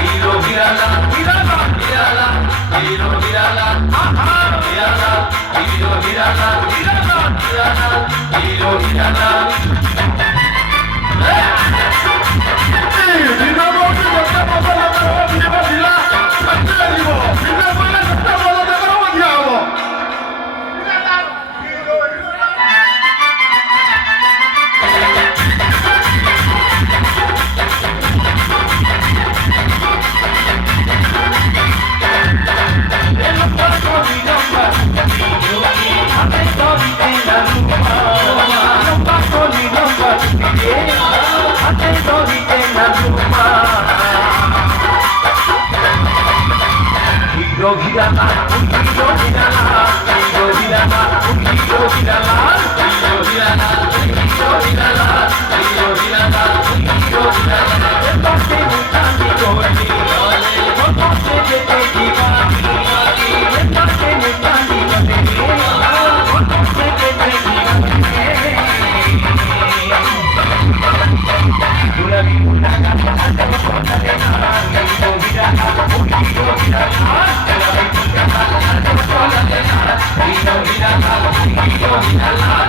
hiro hirala, hirala, hirala, hiro hirala, aha, hirala, hiro hirala, hirala, hirala, hiro hirala. Hiro hirala, hiro hirala, hiro hirala, hiro hirala, hiro hirala, hiro hirala, hiro hirala, hiro hirala. Epaste mutandi kori, epaste jete divani, epaste mutandi kori, epaste jete divani. Gulabi munaga, ate kota dena, hiro hirala, hiro hirala. Hiro hirala, hiro hirala.